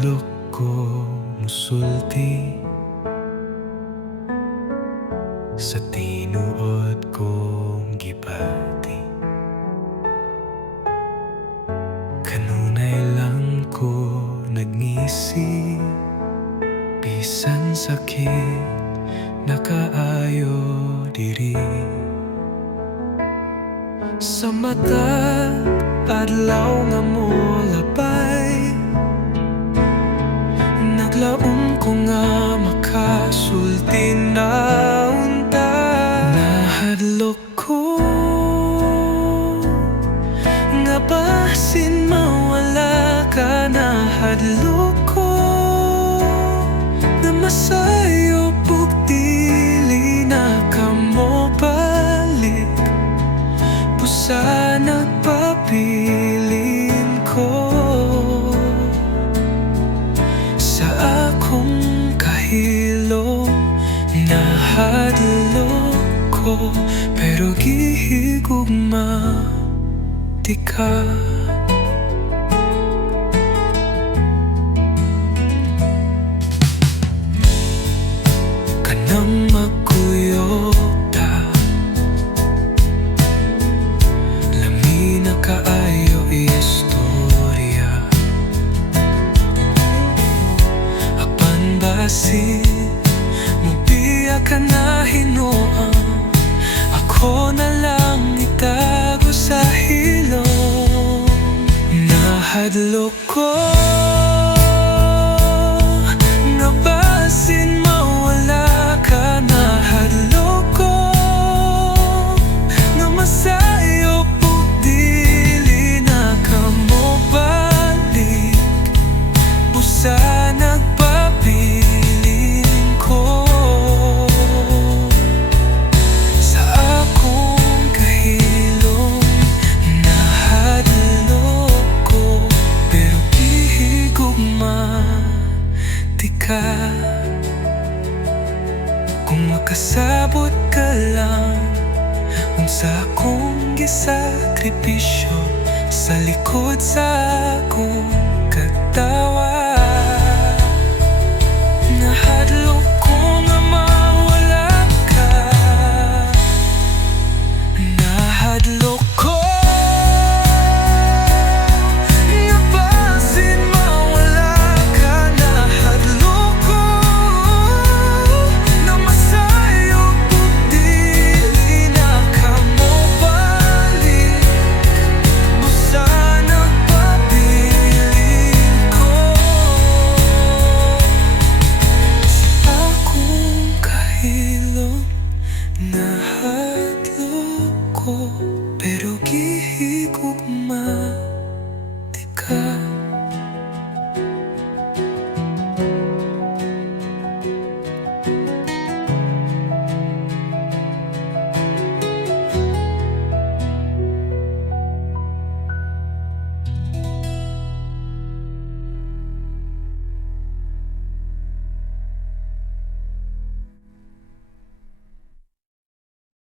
Nahadlok ko musulti sa tinuod kong gipati. Kanunay lang ko nagngisi, bisan sakit nakaayo diri. Sa mata adlaw nga molabay, naglaom ko nga makasulti na unta. Nahadlok ko nga basin mawala ka. Nahadlok ko nga masayo pug dili na ka mo balik. Pusa nagpabilin ko sa akong kahilom. Nahadlok ko pero gihigugma di ka. Kanang magkuyog ta, lami na kaayo istorya. Apan basin mubiya ka na hinuang, ako na lang itago sa hilom. Nahadlok ko nga basin mawala ka. Nahadlok ko nga masayo pug dili na ka mo balik. Busa nagpabilin ko sa akong kahilom. Nahadlok ko pero gihigugma di ka. Kung makasabot ka lang unsa akong gisakripisyo sa likod sa akong katawa. Nahadlok ko nga mawala ka. Nahadlok ko nga basin mawala ka. Nahadlok ko nga masayo pug dili na ka mo balik. Busa nagpabilin ko sa akong kahilom. Nahadlok ko pero gihigugma